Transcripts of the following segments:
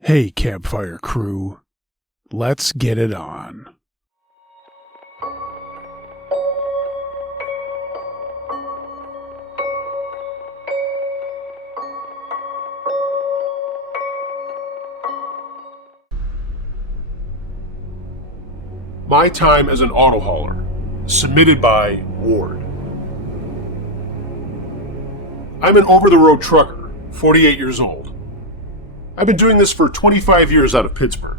Hey, campfire crew, let's get it on. My Time as an Autohauler, submitted by Ward. I'm an over-the-road trucker, 48 years old. I've been doing this for 25 years out of Pittsburgh.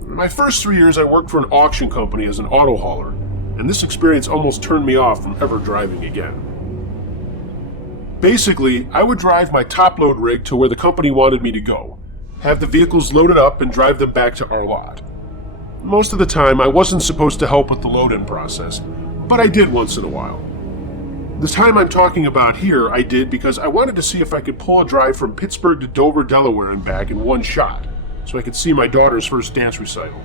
My first 3 years I worked for an auction company as an auto hauler, and this experience almost turned me off from ever driving again. Basically, I would drive my top-load rig to where the company wanted me to go, have the vehicles loaded up and drive them back to our lot. Most of the time I wasn't supposed to help with the load-in process, but I did once in a while. The time I'm talking about here, I did because I wanted to see if I could pull a drive from Pittsburgh to Dover, Delaware and back in one shot, so I could see my daughter's first dance recital.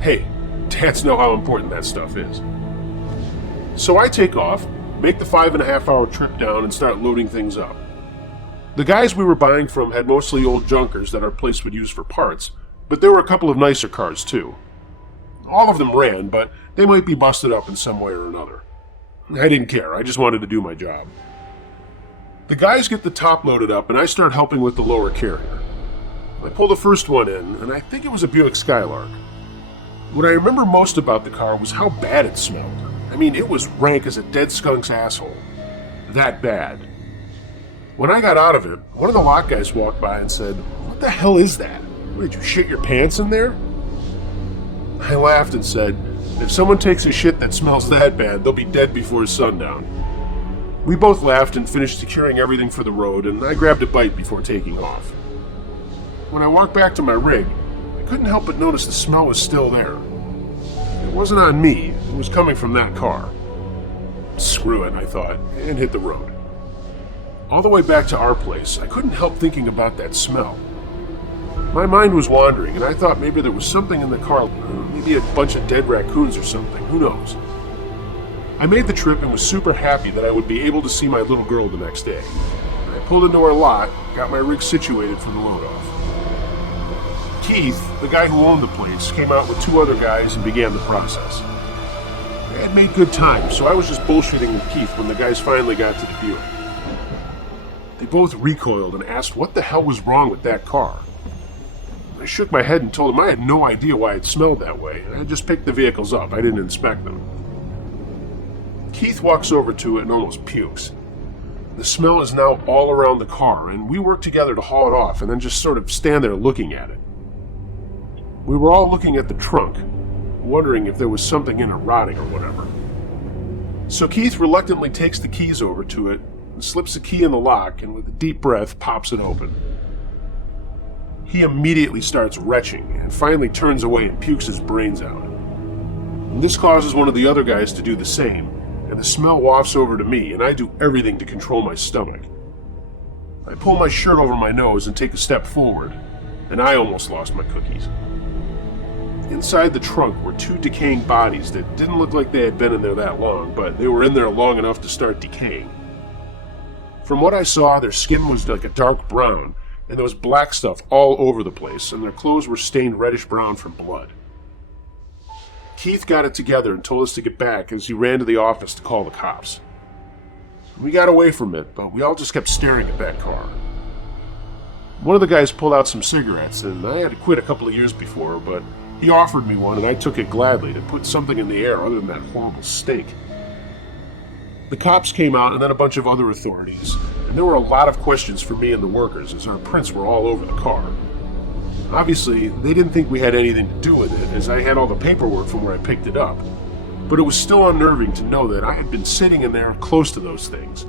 Hey, dads know how important that stuff is. So I take off, make the 5.5-hour trip down and start loading things up. The guys we were buying from had mostly old junkers that our place would use for parts, but there were a couple of nicer cars too. All of them ran, but they might be busted up in some way or another. I didn't care, I just wanted to do my job. The guys get the top loaded up and I start helping with the lower carrier. I pull the first one in, and I think it was a Buick Skylark. What I remember most about the car was how bad it smelled. I mean, it was rank as a dead skunk's asshole. That bad. When I got out of it, one of the lot guys walked by and said, "What the hell is that? Did you shit your pants in there?" I laughed and said, "If someone takes a shit that smells that bad, they'll be dead before sundown." We both laughed and finished securing everything for the road, and I grabbed a bite before taking off. When I walked back to my rig, I couldn't help but notice the smell was still there. It wasn't on me, it was coming from that car. Screw it, I thought, and hit the road. All the way back to our place, I couldn't help thinking about that smell. My mind was wandering, and I thought maybe there was something in the car, maybe a bunch of dead raccoons or something, who knows. I made the trip and was super happy that I would be able to see my little girl the next day. I pulled into our lot, got my rig situated for the load-off. Keith, the guy who owned the place, came out with 2 other guys and began the process. I had made good time, so I was just bullshitting with Keith when the guys finally got to the Buick. They both recoiled and asked what the hell was wrong with that car. I shook my head and told him I had no idea why it smelled that way. I just picked the vehicles up, I didn't inspect them. Keith walks over to it and almost pukes. The smell is now all around the car, and we work together to haul it off and then just sort of stand there looking at it. We were all looking at the trunk, wondering if there was something in it rotting or whatever. So Keith reluctantly takes the keys over to it and slips the key in the lock and with a deep breath pops it open. He immediately starts retching and finally turns away and pukes his brains out. And this causes one of the other guys to do the same, and the smell wafts over to me, and I do everything to control my stomach. I pull my shirt over my nose and take a step forward, and I almost lost my cookies. Inside the trunk were 2 decaying bodies that didn't look like they had been in there that long, but they were in there long enough to start decaying. From what I saw, their skin was like a dark brown, and there was black stuff all over the place, and their clothes were stained reddish-brown from blood. Keith got it together and told us to get back as he ran to the office to call the cops. We got away from it, but we all just kept staring at that car. One of the guys pulled out some cigarettes, and I had to quit a couple of years before, but he offered me one, and I took it gladly to put something in the air other than that horrible stink. The cops came out, and then a bunch of other authorities, and there were a lot of questions for me and the workers as our prints were all over the car. Obviously, they didn't think we had anything to do with it, as I had all the paperwork from where I picked it up, but it was still unnerving to know that I had been sitting in there close to those things.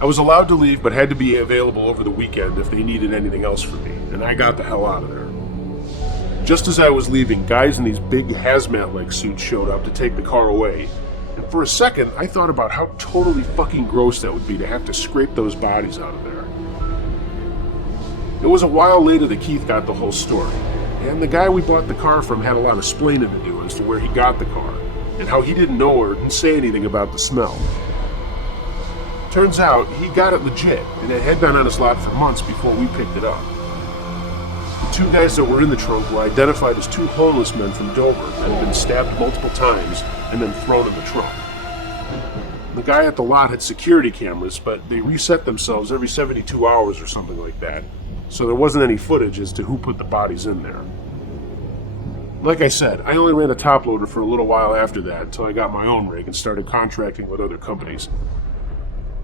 I was allowed to leave, but had to be available over the weekend if they needed anything else from me, and I got the hell out of there. Just as I was leaving, guys in these big hazmat-like suits showed up to take the car away, and for a second, I thought about how totally fucking gross that would be to have to scrape those bodies out of there. It was a while later that Keith got the whole story, and the guy we bought the car from had a lot of explaining to do as to where he got the car, and how he didn't know or didn't say anything about the smell. Turns out, he got it legit, and it had been on his lot for months before we picked it up. The two guys that were in the trunk were identified as two homeless men from Dover that had been stabbed multiple times and then thrown in the trunk. The guy at the lot had security cameras, but they reset themselves every 72 hours or something like that, so there wasn't any footage as to who put the bodies in there. Like I said, I only ran a top loader for a little while after that until I got my own rig and started contracting with other companies.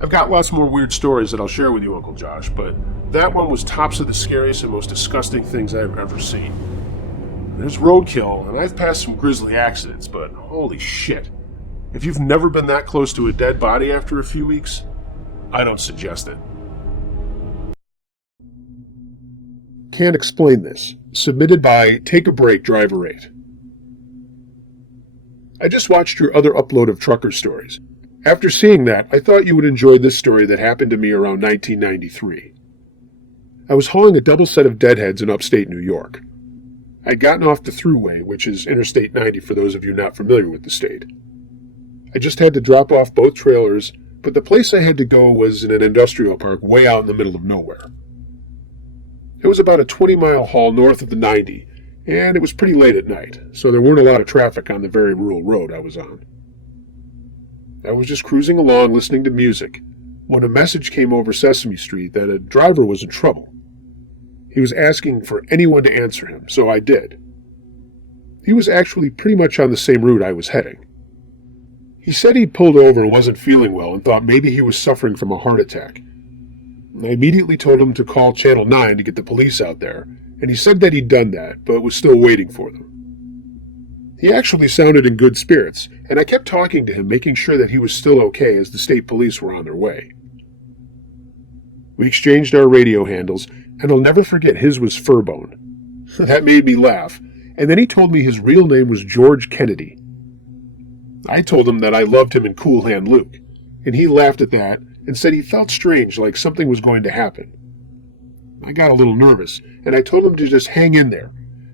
I've got lots more weird stories that I'll share with you, Uncle Josh, but that one was tops of the scariest and most disgusting things I've ever seen. There's roadkill, and I've passed some grisly accidents, but holy shit. If you've never been that close to a dead body after a few weeks, I don't suggest it. Can't Explain This. Submitted by Take a Break Driver 8. I just watched your other upload of trucker stories. After seeing that, I thought you would enjoy this story that happened to me around 1993. I was hauling a double set of deadheads in upstate New York. I'd gotten off the thruway, which is Interstate 90 for those of you not familiar with the state. I just had to drop off both trailers, but the place I had to go was in an industrial park way out in the middle of nowhere. It was about a 20-mile haul north of the 90, and it was pretty late at night, so there weren't a lot of traffic on the very rural road I was on. I was just cruising along listening to music when a message came over Sesame Street that a driver was in trouble. He was asking for anyone to answer him, so I did. He was actually pretty much on the same route I was heading. He said he'd pulled over and wasn't feeling well and thought maybe he was suffering from a heart attack. I immediately told him to call Channel 9 to get the police out there, and he said that he'd done that, but was still waiting for them. He actually sounded in good spirits, and I kept talking to him, making sure that he was still okay as the state police were on their way. We exchanged our radio handles, and I'll never forget his was Furbone. That made me laugh, and then he told me his real name was George Kennedy. I told him that I loved him in Cool Hand Luke, and he laughed at that and said he felt strange, like something was going to happen. I got a little nervous, and I told him to just hang in there,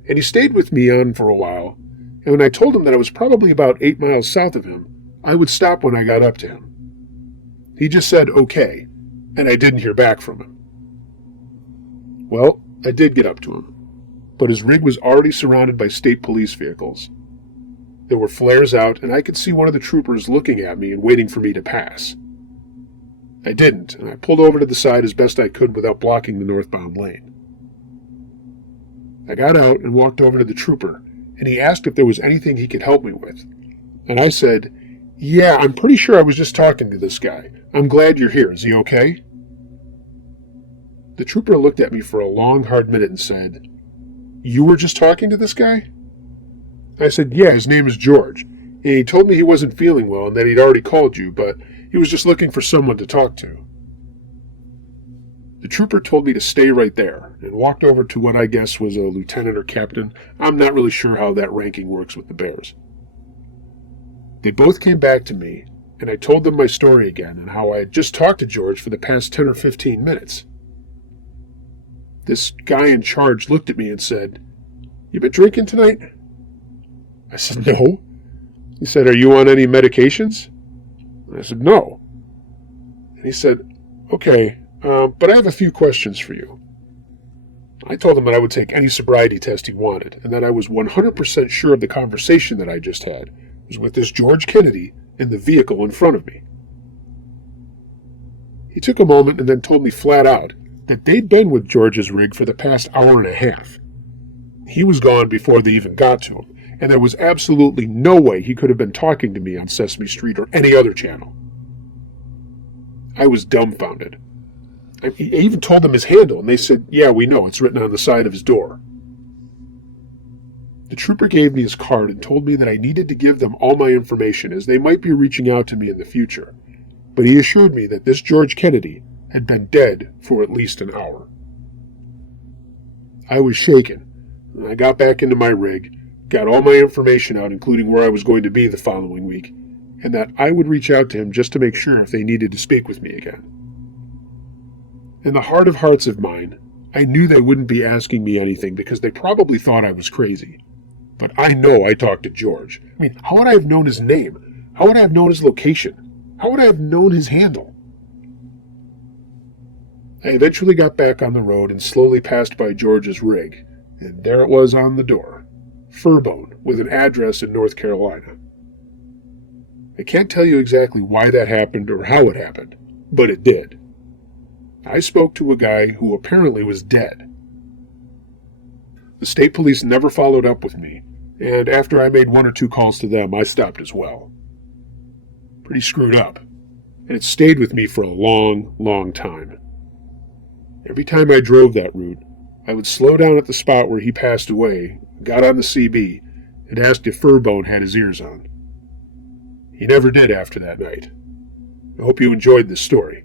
and he stayed with me on for a while, and when I told him that I was probably about 8 miles south of him, I would stop when I got up to him. He just said okay, and I didn't hear back from him. Well, I did get up to him, but his rig was already surrounded by state police vehicles. There were flares out, and I could see one of the troopers looking at me and waiting for me to pass. I didn't, and I pulled over to the side as best I could without blocking the northbound lane. I got out and walked over to the trooper, and he asked if there was anything he could help me with. And I said, "Yeah, I'm pretty sure I was just talking to this guy. I'm glad you're here. Is he okay?" The trooper looked at me for a long, hard minute and said, "You were just talking to this guy?" I said, "Yeah, his name is George. And he told me he wasn't feeling well and that he'd already called you, but he was just looking for someone to talk to." The trooper told me to stay right there and walked over to what I guess was a lieutenant or captain. I'm not really sure how that ranking works with the Bears. They both came back to me, and I told them my story again and how I had just talked to George for the past 10 or 15 minutes. This guy in charge looked at me and said, "You been drinking tonight?" I said, "No." He said, "Are you on any medications?" I said, "No." And he said, "Okay, but I have a few questions for you." I told him that I would take any sobriety test he wanted, and that I was 100% sure of the conversation that I just had was with this George Kennedy in the vehicle in front of me. He took a moment and then told me flat out that they'd been with George's rig for the past hour and a half. He was gone before they even got to him, and there was absolutely no way he could have been talking to me on Sesame Street or any other channel. I was dumbfounded. I even told them his handle, and they said, "Yeah, we know, it's written on the side of his door." The trooper gave me his card and told me that I needed to give them all my information as they might be reaching out to me in the future, but he assured me that this George Kennedy had been dead for at least an hour. I was shaken. I got back into my rig, got all my information out, including where I was going to be the following week, and that I would reach out to him just to make sure if they needed to speak with me again. In the heart of hearts of mine, I knew they wouldn't be asking me anything because they probably thought I was crazy. But I know I talked to George. I mean, how would I have known his name? How would I have known his location? How would I have known his handle? I eventually got back on the road and slowly passed by George's rig, And there it was on the door, Furbone, with an address in North Carolina. I can't tell you exactly why that happened or how it happened, but it did. I spoke to a guy who apparently was dead. The state police never followed up with me, and after I made 1 or 2 calls to them, I stopped as well. Pretty screwed up, and it stayed with me for a long, long time. Every time I drove that route, I would slow down at the spot where he passed away, got on the CB, and asked if Furbone had his ears on. He never did after that night. I hope you enjoyed this story.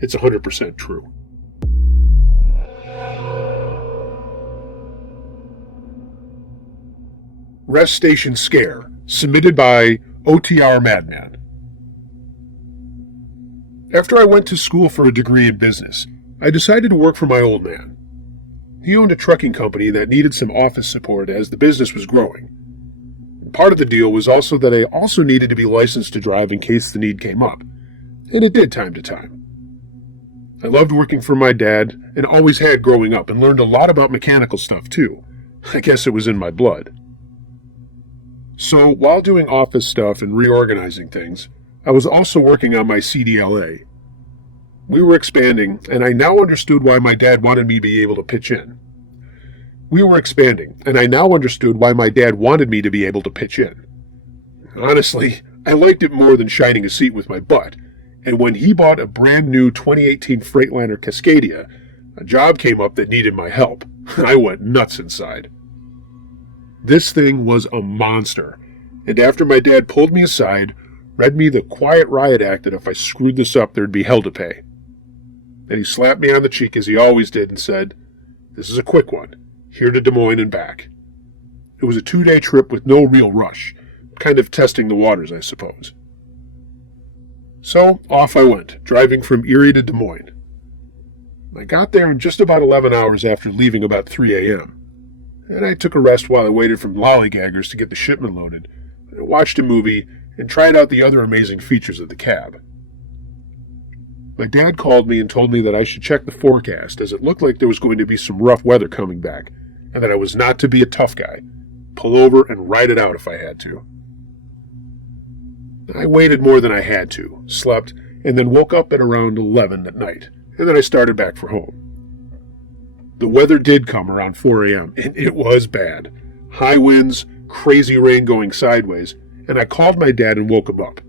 It's 100% true. Rest Station Scare, submitted by OTR Madman. After I went to school for a degree in business, I decided to work for my old man. He owned a trucking company that needed some office support as the business was growing. Part of the deal was also that I also needed to be licensed to drive in case the need came up, and it did time to time. I loved working for my dad and always had growing up and learned a lot about mechanical stuff too. I guess it was in my blood. So while doing office stuff and reorganizing things, I was also working on my CDLA. We were expanding, and I now understood why my dad wanted me to be able to pitch in. Honestly, I liked it more than shining a seat with my butt, and when he bought a brand new 2018 Freightliner Cascadia, a job came up that needed my help. I went nuts inside. This thing was a monster, and after my dad pulled me aside, read me the quiet riot act that if I screwed this up there'd be hell to pay. Then he slapped me on the cheek as he always did and said, "This is a quick one, here to Des Moines and back." It was a 2-day trip with no real rush, kind of testing the waters, I suppose. So off I went, driving from Erie to Des Moines. I got there in just about 11 hours after leaving about 3 a.m., and I took a rest while I waited for lollygaggers to get the shipment loaded, and I watched a movie and tried out the other amazing features of the cab. My dad called me and told me that I should check the forecast as it looked like there was going to be some rough weather coming back, and that I was not to be a tough guy, pull over and ride it out if I had to. I waited more than I had to, slept, and then woke up at around 11 at night, and then I started back for home. The weather did come around 4 a.m., and it was bad. High winds, crazy rain going sideways, and I called my dad and woke him up.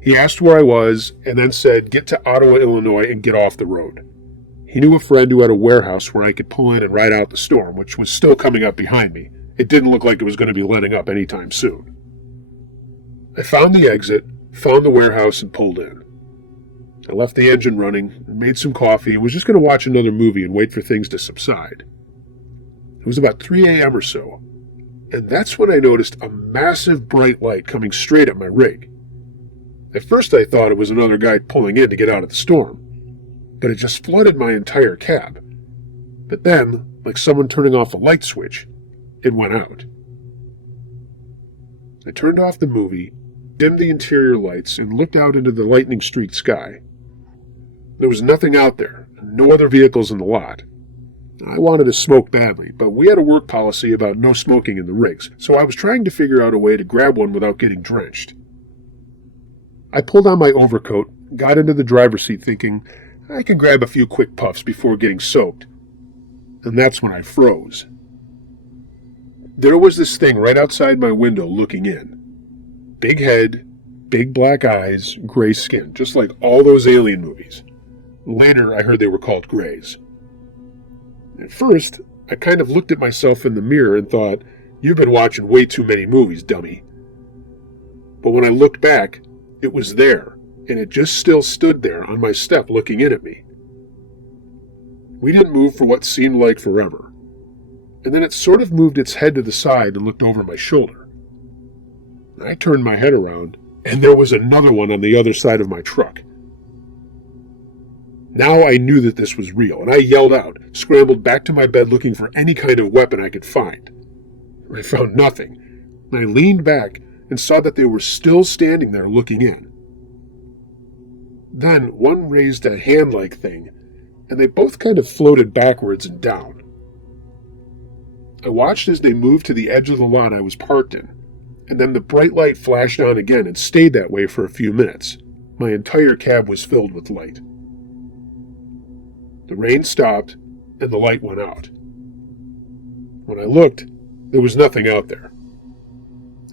He asked where I was, and then said, "Get to Ottawa, Illinois, and get off the road." He knew a friend who had a warehouse where I could pull in and ride out the storm, which was still coming up behind me. It didn't look like it was going to be letting up anytime soon. I found the exit, found the warehouse, and pulled in. I left the engine running, made some coffee, and was just going to watch another movie and wait for things to subside. It was about 3 a.m. or so, and that's when I noticed a massive bright light coming straight at my rig. At first I thought it was another guy pulling in to get out of the storm, but it just flooded my entire cab. But then, like someone turning off a light switch, it went out. I turned off the movie, dimmed the interior lights, and looked out into the lightning-streaked sky. There was nothing out there, no other vehicles in the lot. I wanted to smoke badly, but we had a work policy about no smoking in the rigs, so I was trying to figure out a way to grab one without getting drenched. I pulled on my overcoat, got into the driver's seat thinking, I can grab a few quick puffs before getting soaked. And that's when I froze. There was this thing right outside my window looking in. Big head, big black eyes, gray skin, just like all those alien movies. Later, I heard they were called Greys. At first, I kind of looked at myself in the mirror and thought, "You've been watching way too many movies, dummy." But when I looked back, it was there, and it just still stood there on my step looking in at me. We didn't move for what seemed like forever, and then it sort of moved its head to the side and looked over my shoulder. I turned my head around, and there was another one on the other side of my truck. Now I knew that this was real, and I yelled out, scrambled back to my bed looking for any kind of weapon I could find. I found nothing, and I leaned back and saw that they were still standing there looking in. Then one raised a hand-like thing, and they both kind of floated backwards and down. I watched as they moved to the edge of the lot I was parked in, and then the bright light flashed on again and stayed that way for a few minutes. My entire cab was filled with light. The rain stopped, and the light went out. When I looked, there was nothing out there.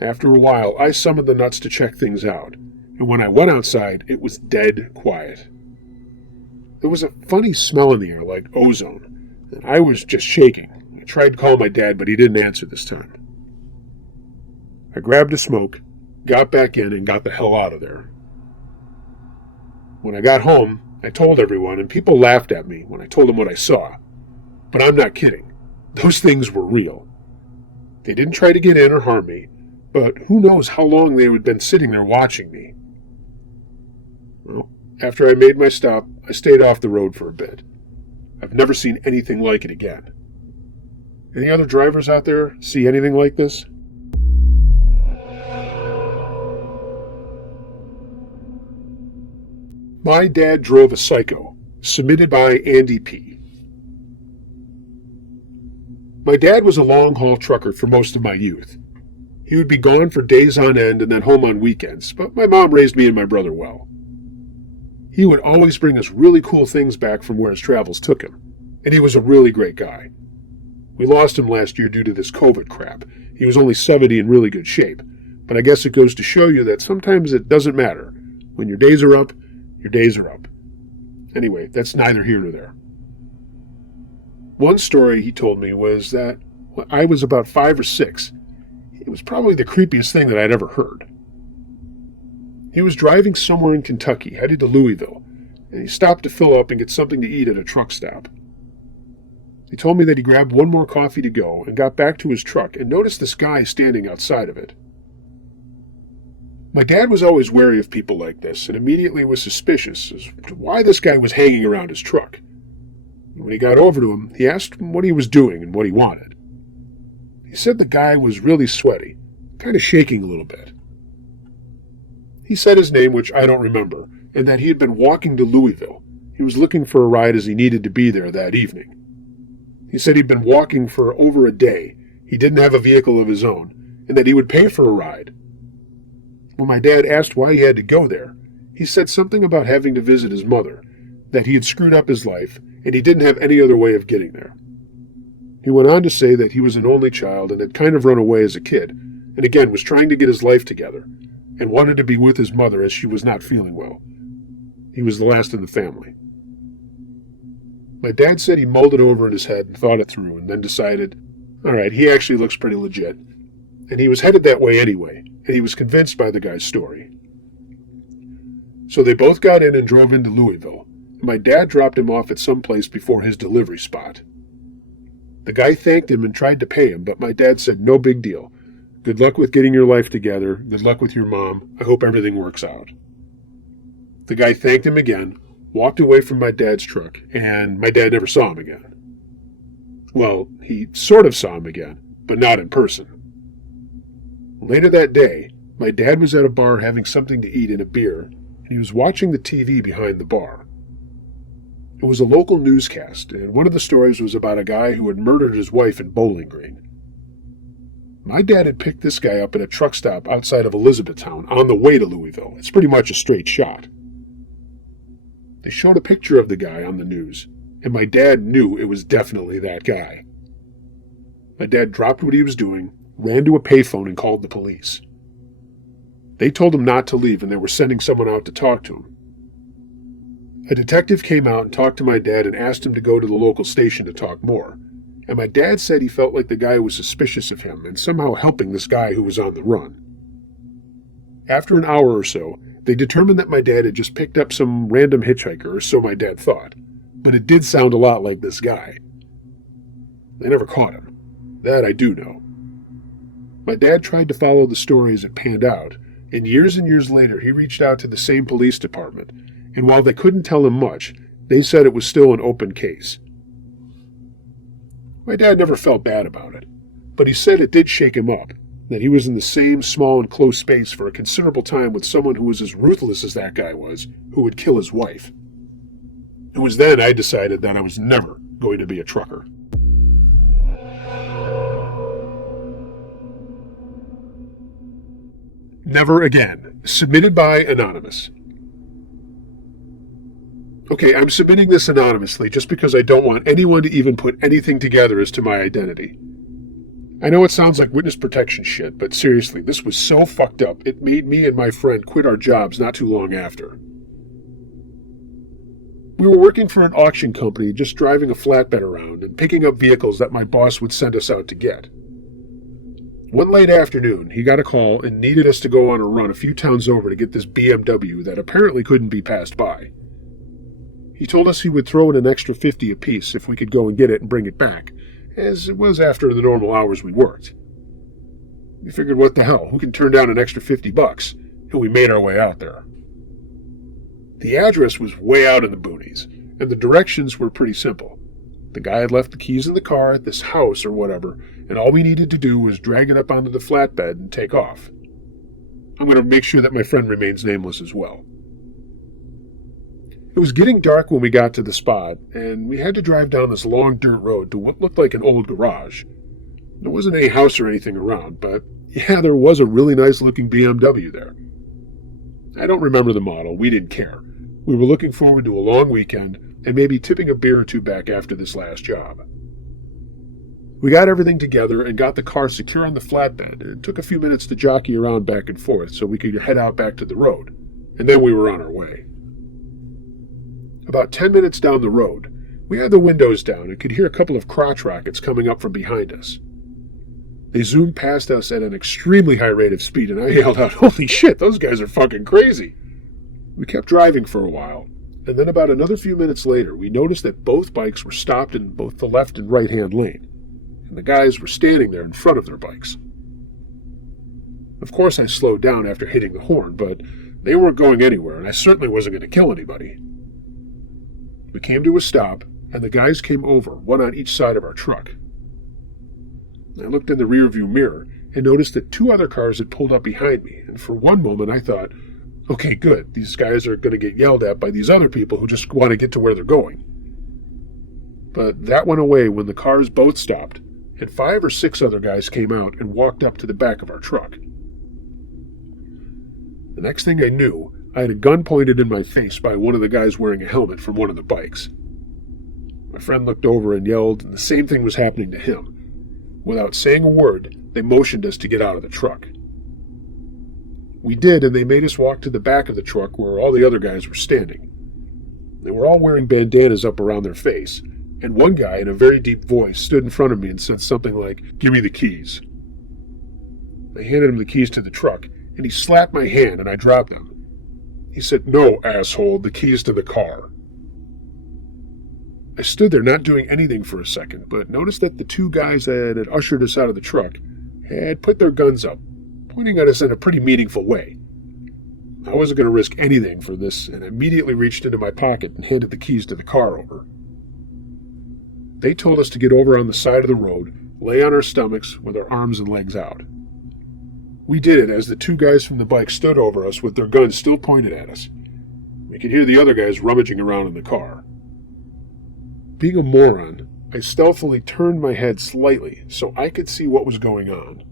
After a while, I summoned the nuts to check things out, and when I went outside, it was dead quiet. There was a funny smell in the air, like ozone, and I was just shaking. I tried to call my dad, but he didn't answer this time. I grabbed a smoke, got back in, and got the hell out of there. When I got home, I told everyone, and people laughed at me when I told them what I saw. But I'm not kidding. Those things were real. They didn't try to get in or harm me, but who knows how long they had been sitting there watching me. Well, after I made my stop, I stayed off the road for a bit. I've never seen anything like it again. Any other drivers out there see anything like this? My Dad Drove a Psycho, submitted by Andy P. My dad was a long-haul trucker for most of my youth. He would be gone for days on end and then home on weekends, but my mom raised me and my brother well. He would always bring us really cool things back from where his travels took him, and he was a really great guy. We lost him last year due to this COVID crap. He was only 70 in really good shape, but I guess it goes to show you that sometimes it doesn't matter. When your days are up, your days are up. Anyway, that's neither here nor there. One story he told me was that when I was about 5 or 6, it was probably the creepiest thing that I'd ever heard. He was driving somewhere in Kentucky, headed to Louisville, and he stopped to fill up and get something to eat at a truck stop. He told me that he grabbed one more coffee to go and got back to his truck and noticed this guy standing outside of it. My dad was always wary of people like this and immediately was suspicious as to why this guy was hanging around his truck. When he got over to him, he asked him what he was doing and what he wanted. He said the guy was really sweaty, kind of shaking a little bit. He said his name, which I don't remember, and that he had been walking to Louisville. He was looking for a ride as he needed to be there that evening. He said he'd been walking for over a day, he didn't have a vehicle of his own, and that he would pay for a ride. When my dad asked why he had to go there, he said something about having to visit his mother, that he had screwed up his life, and he didn't have any other way of getting there. He went on to say that he was an only child and had kind of run away as a kid, and again was trying to get his life together, and wanted to be with his mother as she was not feeling well. He was the last in the family. My dad said he mulled it over in his head and thought it through, and then decided, all right, he actually looks pretty legit. And he was headed that way anyway, and he was convinced by the guy's story. So they both got in and drove into Louisville, and my dad dropped him off at some place before his delivery spot. The guy thanked him and tried to pay him, but my dad said, no big deal. Good luck with getting your life together. Good luck with your mom. I hope everything works out. The guy thanked him again, walked away from my dad's truck, and my dad never saw him again. Well, he sort of saw him again, but not in person. Later that day, my dad was at a bar having something to eat and a beer, and he was watching the TV behind the bar. It was a local newscast, and one of the stories was about a guy who had murdered his wife in Bowling Green. My dad had picked this guy up at a truck stop outside of Elizabethtown on the way to Louisville. It's pretty much a straight shot. They showed a picture of the guy on the news, and my dad knew it was definitely that guy. My dad dropped what he was doing, ran to a payphone, and called the police. They told him not to leave, and they were sending someone out to talk to him. A detective came out and talked to my dad and asked him to go to the local station to talk more, and my dad said he felt like the guy was suspicious of him and somehow helping this guy who was on the run. After an hour or so, they determined that my dad had just picked up some random hitchhiker, or so my dad thought, but it did sound a lot like this guy. They never caught him. That I do know. My dad tried to follow the story as it panned out, and years later he reached out to the same police department, and while they couldn't tell him much, they said it was still an open case. My dad never felt bad about it, but he said it did shake him up, that he was in the same small and close space for a considerable time with someone who was as ruthless as that guy was, who would kill his wife. It was then I decided that I was never going to be a trucker. Never again. Submitted by Anonymous. Okay, I'm submitting this anonymously just because I don't want anyone to even put anything together as to my identity. I know it sounds like witness protection shit, but seriously, this was so fucked up, it made me and my friend quit our jobs not too long after. We were working for an auction company, just driving a flatbed around and picking up vehicles that my boss would send us out to get. One late afternoon, he got a call and needed us to go on a run a few towns over to get this BMW that apparently couldn't be passed by. He told us he would throw in an extra $50 apiece if we could go and get it and bring it back, as it was after the normal hours we worked. We figured, what the hell, who can turn down an extra $50? And we made our way out there. The address was way out in the boonies, and the directions were pretty simple. The guy had left the keys in the car at this house or whatever, and all we needed to do was drag it up onto the flatbed and take off. I'm going to make sure that my friend remains nameless as well. It was getting dark when we got to the spot, and we had to drive down this long dirt road to what looked like an old garage. There wasn't any house or anything around, but yeah, there was a really nice-looking BMW there. I don't remember the model. We didn't care. We were looking forward to a long weekend and maybe tipping a beer or two back after this last job. We got everything together and got the car secure on the flatbed, and it took a few minutes to jockey around back and forth so we could head out back to the road, and then we were on our way. About 10 minutes down the road, we had the windows down and could hear a couple of crotch rockets coming up from behind us. They zoomed past us at an extremely high rate of speed, and I yelled out, "Holy shit, those guys are fucking crazy!" We kept driving for a while, and then about another few minutes later, we noticed that both bikes were stopped in both the left and right-hand lane, and the guys were standing there in front of their bikes. Of course, I slowed down after hitting the horn, but they weren't going anywhere, and I certainly wasn't going to kill anybody. We came to a stop, and the guys came over, one on each side of our truck. I looked in the rearview mirror and noticed that two other cars had pulled up behind me, and for one moment I thought, okay, good, these guys are going to get yelled at by these other people who just want to get to where they're going. But that went away when the cars both stopped, and 5 or 6 other guys came out and walked up to the back of our truck. The next thing I knew, I had a gun pointed in my face by one of the guys wearing a helmet from one of the bikes. My friend looked over and yelled, and the same thing was happening to him. Without saying a word, they motioned us to get out of the truck. We did, and they made us walk to the back of the truck where all the other guys were standing. They were all wearing bandanas up around their face, and one guy in a very deep voice stood in front of me and said something like, "Give me the keys." I handed him the keys to the truck, and he slapped my hand, and I dropped them. He said, "No, asshole, the keys to the car." I stood there not doing anything for a second, but noticed that the two guys that had ushered us out of the truck had put their guns up, pointing at us in a pretty meaningful way. I wasn't going to risk anything for this, and immediately reached into my pocket and handed the keys to the car over. They told us to get over on the side of the road, lay on our stomachs with our arms and legs out. We did it as the two guys from the bike stood over us with their guns still pointed at us. We could hear the other guys rummaging around in the car. Being a moron, I stealthily turned my head slightly so I could see what was going on.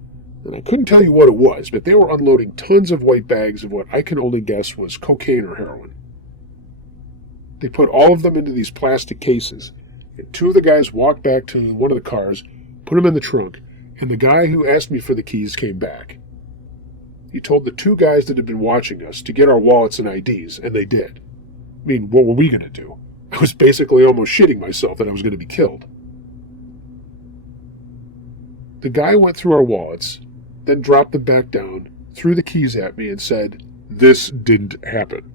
And I couldn't tell you what it was, but they were unloading tons of white bags of what I can only guess was cocaine or heroin. They put all of them into these plastic cases, and 2 of the guys walked back to one of the cars, put them in the trunk, and the guy who asked me for the keys came back. He told the 2 guys that had been watching us to get our wallets and IDs, and they did. I mean, what were we going to do? I was basically almost shitting myself that I was going to be killed. The guy went through our wallets, then dropped them back down, threw the keys at me, and said, "This didn't happen.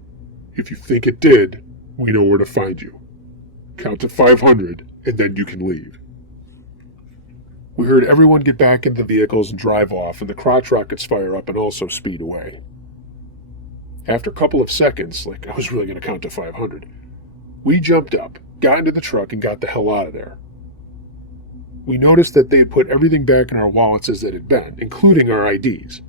If you think it did, we know where to find you. Count to 500, and then you can leave." We heard everyone get back into the vehicles and drive off, and the crotch rockets fire up and also speed away. After a couple of seconds, like I was really going to count to 500, we jumped up, got into the truck, and got the hell out of there. We noticed that they had put everything back in our wallets as it had been, including our IDs.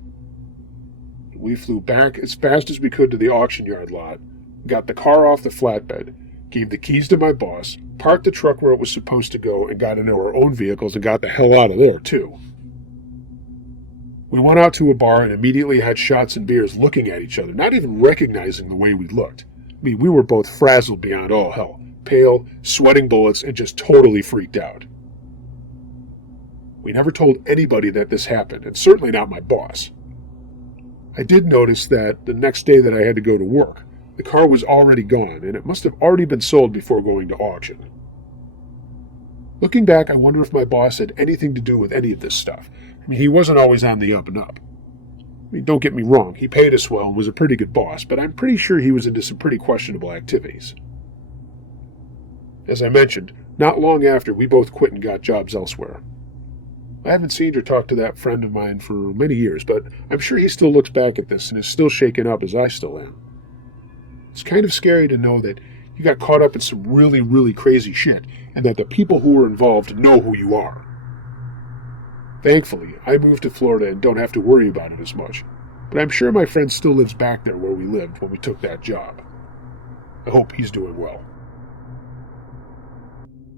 We flew back as fast as we could to the auction yard lot, got the car off the flatbed, gave the keys to my boss, parked the truck where it was supposed to go, and got into our own vehicles and got the hell out of there, too. We went out to a bar and immediately had shots and beers looking at each other, not even recognizing the way we looked. I mean, we were both frazzled beyond all hell, pale, sweating bullets, and just totally freaked out. We never told anybody that this happened, and certainly not my boss. I did notice that the next day that I had to go to work, the car was already gone, and it must have already been sold before going to auction. Looking back, I wonder if my boss had anything to do with any of this stuff. I mean, he wasn't always on the up and up. I mean, don't get me wrong, he paid us well and was a pretty good boss, but I'm pretty sure he was into some pretty questionable activities. As I mentioned, not long after, we both quit and got jobs elsewhere. I haven't seen or talked to that friend of mine for many years, but I'm sure he still looks back at this and is still shaken up as I still am. It's kind of scary to know that you got caught up in some really, really crazy shit, and that the people who were involved know who you are. Thankfully, I moved to Florida and don't have to worry about it as much, but I'm sure my friend still lives back there where we lived when we took that job. I hope he's doing well.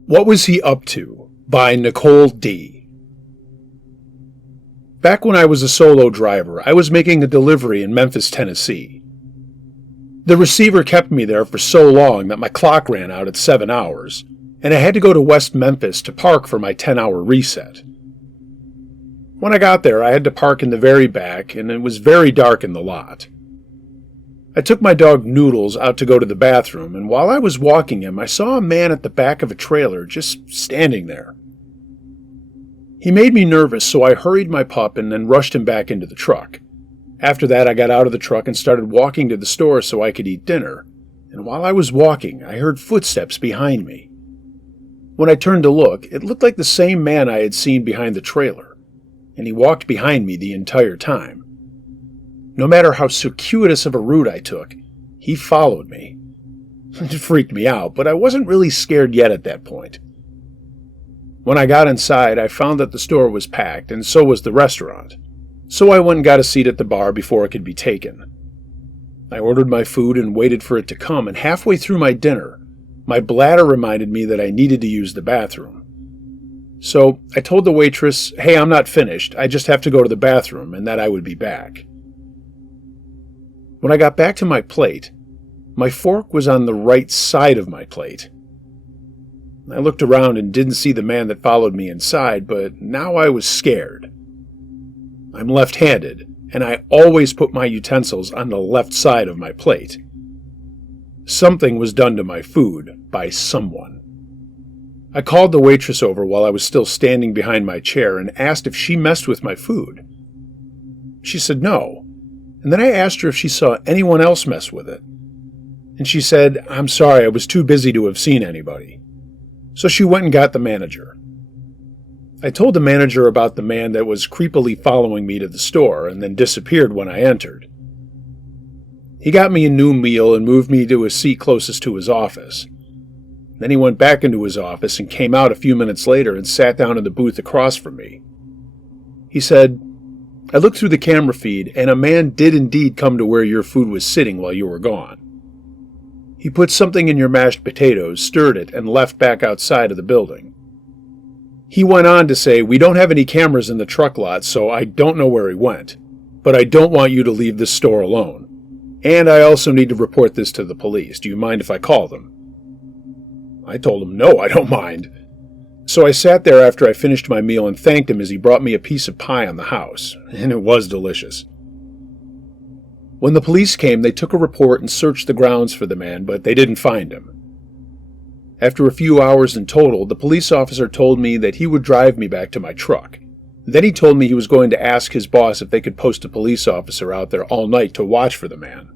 What Was He Up To? By Nicole D. Back when I was a solo driver, I was making a delivery in Memphis, Tennessee. The receiver kept me there for so long that my clock ran out at 7 hours, and I had to go to West Memphis to park for my 10-hour reset. When I got there, I had to park in the very back, and it was very dark in the lot. I took my dog Noodles out to go to the bathroom, and while I was walking him, I saw a man at the back of a trailer just standing there. He made me nervous, so I hurried my pup and then rushed him back into the truck. After that, I got out of the truck and started walking to the store so I could eat dinner, and while I was walking, I heard footsteps behind me. When I turned to look, it looked like the same man I had seen behind the trailer, and he walked behind me the entire time. No matter how circuitous of a route I took, he followed me. It freaked me out, but I wasn't really scared yet at that point. When I got inside, I found that the store was packed, and so was the restaurant. So I went and got a seat at the bar before it could be taken. I ordered my food and waited for it to come, and halfway through my dinner, my bladder reminded me that I needed to use the bathroom. So I told the waitress, "Hey, I'm not finished, I just have to go to the bathroom," and that I would be back. When I got back to my plate, my fork was on the right side of my plate. I looked around and didn't see the man that followed me inside, but now I was scared. I'm left-handed, and I always put my utensils on the left side of my plate. Something was done to my food by someone. I called the waitress over while I was still standing behind my chair and asked if she messed with my food. She said no, and then I asked her if she saw anyone else mess with it. And she said, "I'm sorry, I was too busy to have seen anybody." So she went and got the manager. I told the manager about the man that was creepily following me to the store and then disappeared when I entered. He got me a new meal and moved me to a seat closest to his office. Then he went back into his office and came out a few minutes later and sat down in the booth across from me. He said, "I looked through the camera feed, and a man did indeed come to where your food was sitting while you were gone. He put something in your mashed potatoes, stirred it, and left back outside of the building." He went on to say, "We don't have any cameras in the truck lot, so I don't know where he went, but I don't want you to leave this store alone. And I also need to report this to the police. Do you mind if I call them?" I told him, "No, I don't mind." So I sat there after I finished my meal and thanked him as he brought me a piece of pie on the house, and it was delicious. When the police came, they took a report and searched the grounds for the man, but they didn't find him. After a few hours in total, the police officer told me that he would drive me back to my truck. Then he told me he was going to ask his boss if they could post a police officer out there all night to watch for the man.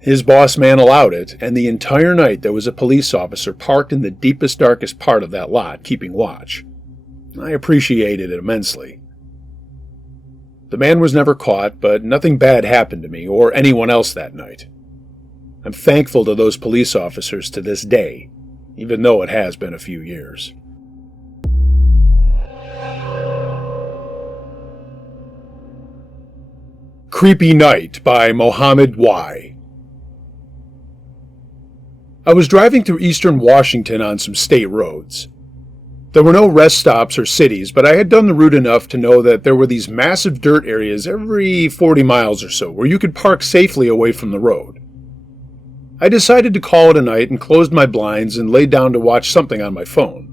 His boss man allowed it, and the entire night there was a police officer parked in the deepest, darkest part of that lot, keeping watch. I appreciated it immensely. The man was never caught, but nothing bad happened to me or anyone else that night. I'm thankful to those police officers to this day, even though it has been a few years. Creepy Night by Mohammed Y. I was driving through eastern Washington on some state roads. There were no rest stops or cities, but I had done the route enough to know that there were these massive dirt areas every 40 miles or so where you could park safely away from the road. I decided to call it a night and closed my blinds and laid down to watch something on my phone.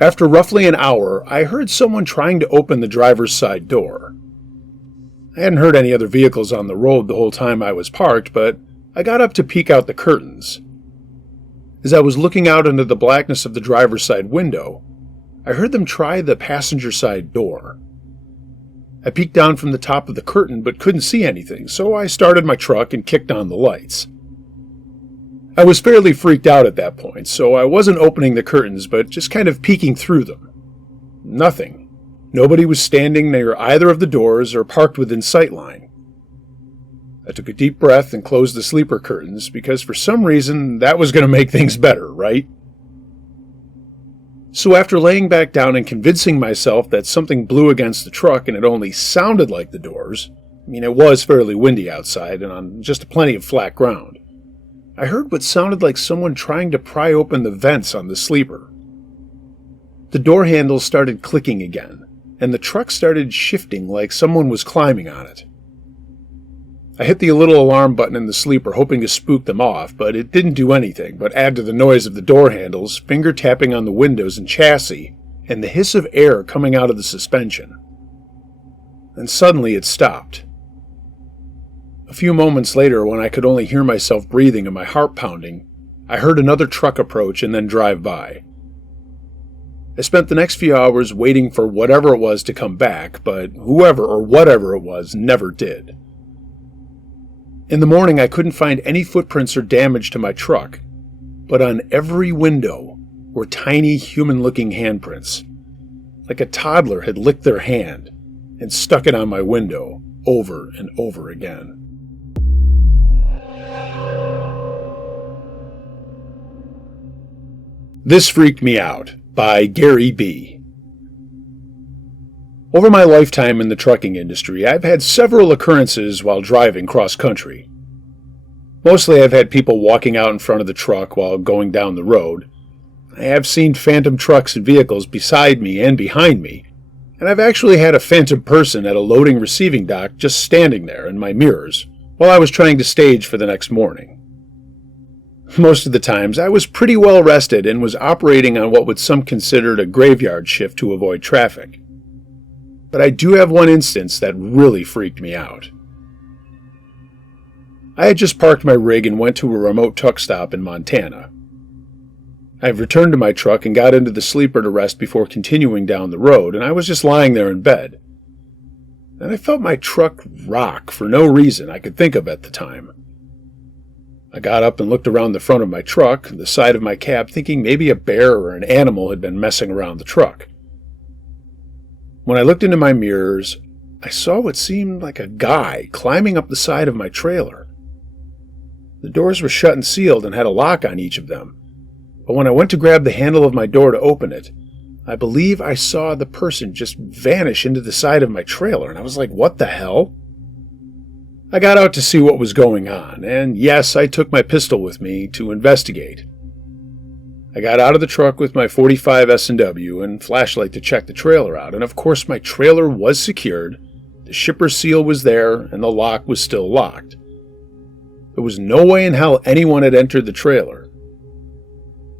After roughly an hour, I heard someone trying to open the driver's side door. I hadn't heard any other vehicles on the road the whole time I was parked, but I got up to peek out the curtains. As I was looking out into the blackness of the driver's side window, I heard them try the passenger side door. I peeked down from the top of the curtain but couldn't see anything, so I started my truck and kicked on the lights. I was fairly freaked out at that point, so I wasn't opening the curtains but just kind of peeking through them. Nothing. Nobody was standing near either of the doors or parked within sightline. I took a deep breath and closed the sleeper curtains because for some reason that was going to make things better, right? So after laying back down and convincing myself that something blew against the truck and it only sounded like the doors, it was fairly windy outside and on just plenty of flat ground, I heard what sounded like someone trying to pry open the vents on the sleeper. The door handles started clicking again, and the truck started shifting like someone was climbing on it. I hit the little alarm button in the sleeper, hoping to spook them off, but it didn't do anything but add to the noise of the door handles, finger tapping on the windows and chassis, and the hiss of air coming out of the suspension. And suddenly it stopped. A few moments later, when I could only hear myself breathing and my heart pounding, I heard another truck approach and then drive by. I spent the next few hours waiting for whatever it was to come back, but whoever or whatever it was never did. In the morning, I couldn't find any footprints or damage to my truck, but on every window were tiny human-looking handprints, like a toddler had licked their hand and stuck it on my window over and over again. This Freaked Me Out by Gary B. Over my lifetime in the trucking industry, I've had several occurrences while driving cross-country. Mostly I've had people walking out in front of the truck while going down the road. I have seen phantom trucks and vehicles beside me and behind me, and I've actually had a phantom person at a loading receiving dock just standing there in my mirrors while I was trying to stage for the next morning. Most of the times I was pretty well rested and was operating on what some considered a graveyard shift to avoid traffic. But I do have one instance that really freaked me out. I had just parked my rig and went to a remote truck stop in Montana. I returned to my truck and got into the sleeper to rest before continuing down the road, and I was just lying there in bed. And I felt my truck rock for no reason I could think of at the time. I got up and looked around the front of my truck and the side of my cab, thinking maybe a bear or an animal had been messing around the truck. When I looked into my mirrors, I saw what seemed like a guy climbing up the side of my trailer. The doors were shut and sealed and had a lock on each of them, but when I went to grab the handle of my door to open it, I believe I saw the person just vanish into the side of my trailer, and I was like, what the hell? I got out to see what was going on, and yes, I took my pistol with me to investigate. I got out of the truck with my .45 S&W and flashlight to check the trailer out, and of course my trailer was secured, the shipper's seal was there, and the lock was still locked. There was no way in hell anyone had entered the trailer.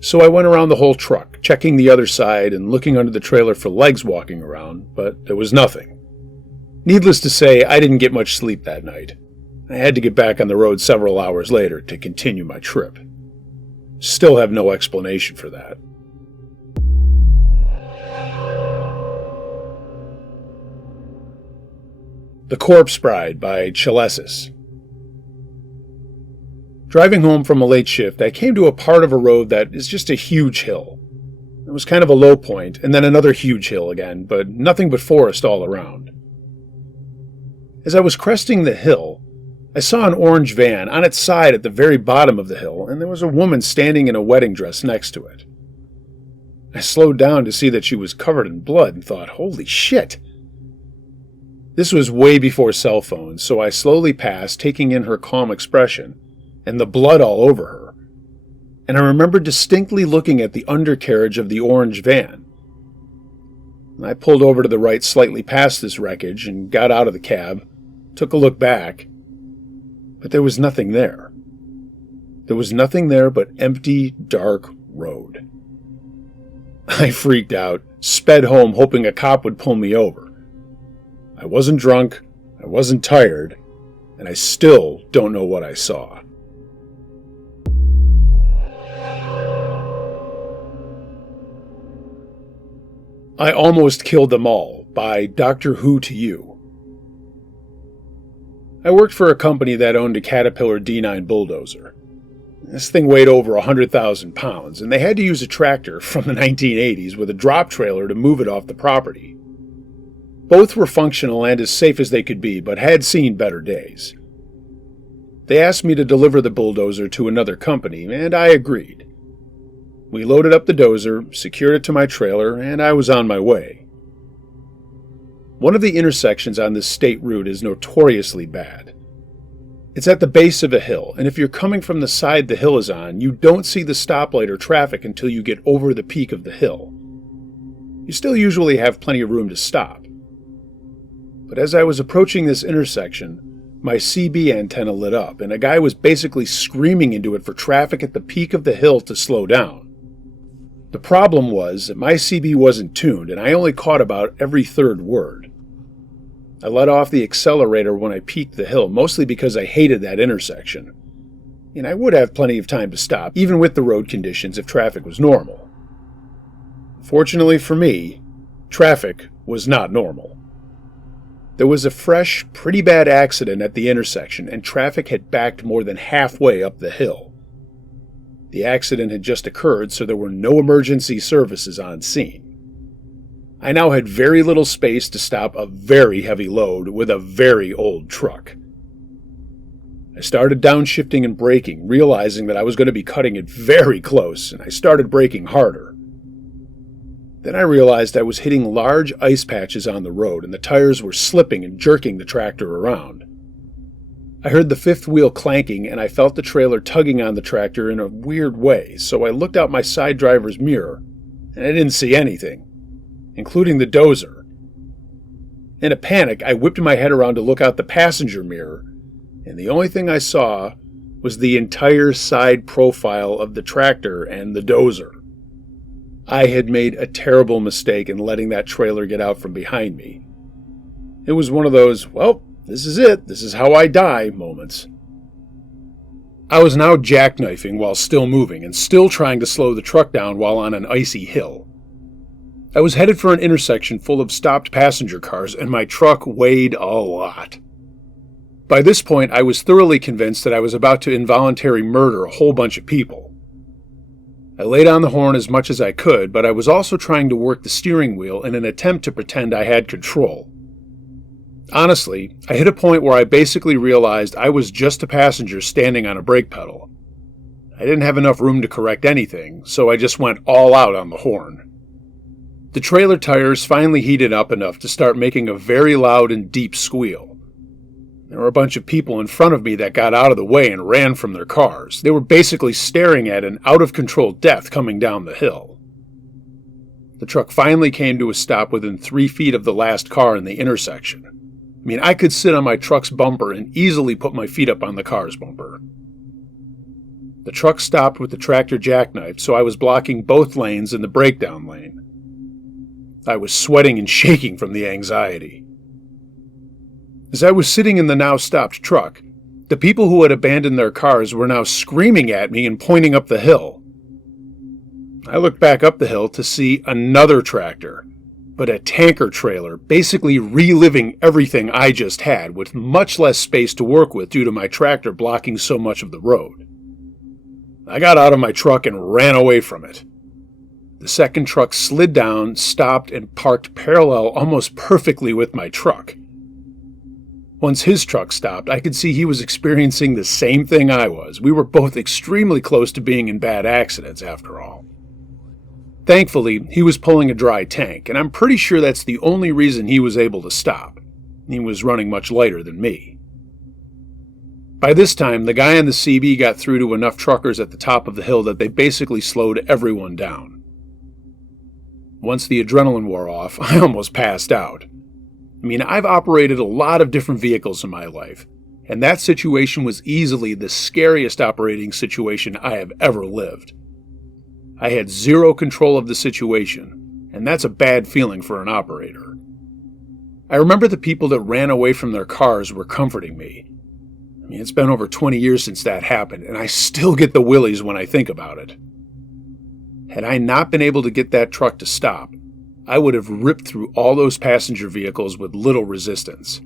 So I went around the whole truck, checking the other side and looking under the trailer for legs walking around, but there was nothing. Needless to say, I didn't get much sleep that night. I had to get back on the road several hours later to continue my trip. Still have no explanation for that. The Corpse Bride by Chalesis. Driving home from a late shift, I came to a part of a road that is just a huge hill. It was kind of a low point, and then another huge hill again, but nothing but forest all around. As I was cresting the hill, I saw an orange van on its side at the very bottom of the hill, and there was a woman standing in a wedding dress next to it. I slowed down to see that she was covered in blood and thought, holy shit! This was way before cell phones, so I slowly passed, taking in her calm expression, and the blood all over her. and I remember distinctly looking at the undercarriage of the orange van. I pulled over to the right slightly past this wreckage and got out of the cab, took a look back, but there was nothing there. There was nothing there but empty, dark road. I freaked out, sped home hoping a cop would pull me over. I wasn't drunk, I wasn't tired, and I still don't know what I saw. I Almost Killed Them All by Doctor Who to You. I worked for a company that owned a Caterpillar D9 bulldozer. This thing weighed over 100,000 pounds, and they had to use a tractor from the 1980s with a drop trailer to move it off the property. Both were functional and as safe as they could be, but had seen better days. They asked me to deliver the bulldozer to another company, and I agreed. We loaded up the dozer, secured it to my trailer, and I was on my way. One of the intersections on this state route is notoriously bad. It's at the base of a hill, and if you're coming from the side the hill is on, you don't see the stoplight or traffic until you get over the peak of the hill. You still usually have plenty of room to stop. But as I was approaching this intersection, my CB antenna lit up, and a guy was basically screaming into it for traffic at the peak of the hill to slow down. The problem was that my CB wasn't tuned, and I only caught about every third word. I let off the accelerator when I peaked the hill, mostly because I hated that intersection. And I would have plenty of time to stop, even with the road conditions, if traffic was normal. Fortunately for me, traffic was not normal. There was a fresh, pretty bad accident at the intersection, and traffic had backed more than halfway up the hill. The accident had just occurred, so there were no emergency services on scene. I now had very little space to stop a very heavy load with a very old truck. I started downshifting and braking, realizing that I was going to be cutting it very close, and I started braking harder. Then I realized I was hitting large ice patches on the road, and the tires were slipping and jerking the tractor around. I heard the fifth wheel clanking, and I felt the trailer tugging on the tractor in a weird way, so I looked out my side driver's mirror, and I didn't see anything, including the dozer. In a panic, I whipped my head around to look out the passenger mirror, and the only thing I saw was the entire side profile of the tractor and the dozer. I had made a terrible mistake in letting that trailer get out from behind me. It was one of those, well, this is it, this is how I die moments. I was now jackknifing while still moving and still trying to slow the truck down while on an icy hill. I was headed for an intersection full of stopped passenger cars, and my truck weighed a lot. By this point, I was thoroughly convinced that I was about to involuntarily murder a whole bunch of people. I laid on the horn as much as I could, but I was also trying to work the steering wheel in an attempt to pretend I had control. Honestly, I hit a point where I basically realized I was just a passenger standing on a brake pedal. I didn't have enough room to correct anything, so I just went all out on the horn. The trailer tires finally heated up enough to start making a very loud and deep squeal. There were a bunch of people in front of me that got out of the way and ran from their cars. They were basically staring at an out-of-control death coming down the hill. The truck finally came to a stop within 3 feet of the last car in the intersection. I mean, I could sit on my truck's bumper and easily put my feet up on the car's bumper. The truck stopped with the tractor jackknifed, so I was blocking both lanes in the breakdown lane. I was sweating and shaking from the anxiety. As I was sitting in the now stopped truck, the people who had abandoned their cars were now screaming at me and pointing up the hill. I looked back up the hill to see another tractor, but a tanker trailer, basically reliving everything I just had, with much less space to work with due to my tractor blocking so much of the road. I got out of my truck and ran away from it. The second truck slid down, stopped, and parked parallel almost perfectly with my truck. Once his truck stopped, I could see he was experiencing the same thing I was. We were both extremely close to being in bad accidents, after all. Thankfully, he was pulling a dry tank, and I'm pretty sure that's the only reason he was able to stop. He was running much lighter than me. By this time, the guy on the CB got through to enough truckers at the top of the hill that they basically slowed everyone down. Once the adrenaline wore off, I almost passed out. I mean, I've operated a lot of different vehicles in my life, and that situation was easily the scariest operating situation I have ever lived. I had zero control of the situation, and that's a bad feeling for an operator. I remember the people that ran away from their cars were comforting me. I mean, it's been over 20 years since that happened, and I still get the willies when I think about it. Had I not been able to get that truck to stop, I would have ripped through all those passenger vehicles with little resistance.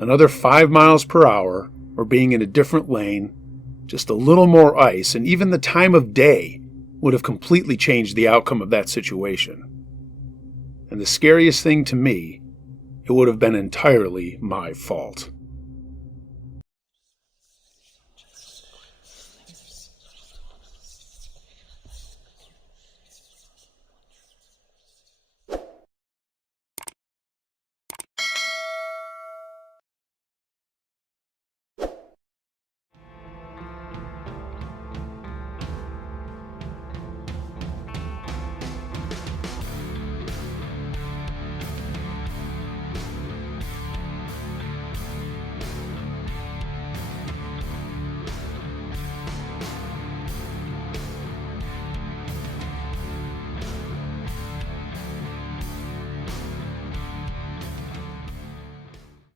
Another 5 miles per hour, or being in a different lane, just a little more ice, and even the time of day would have completely changed the outcome of that situation. And the scariest thing to me, it would have been entirely my fault.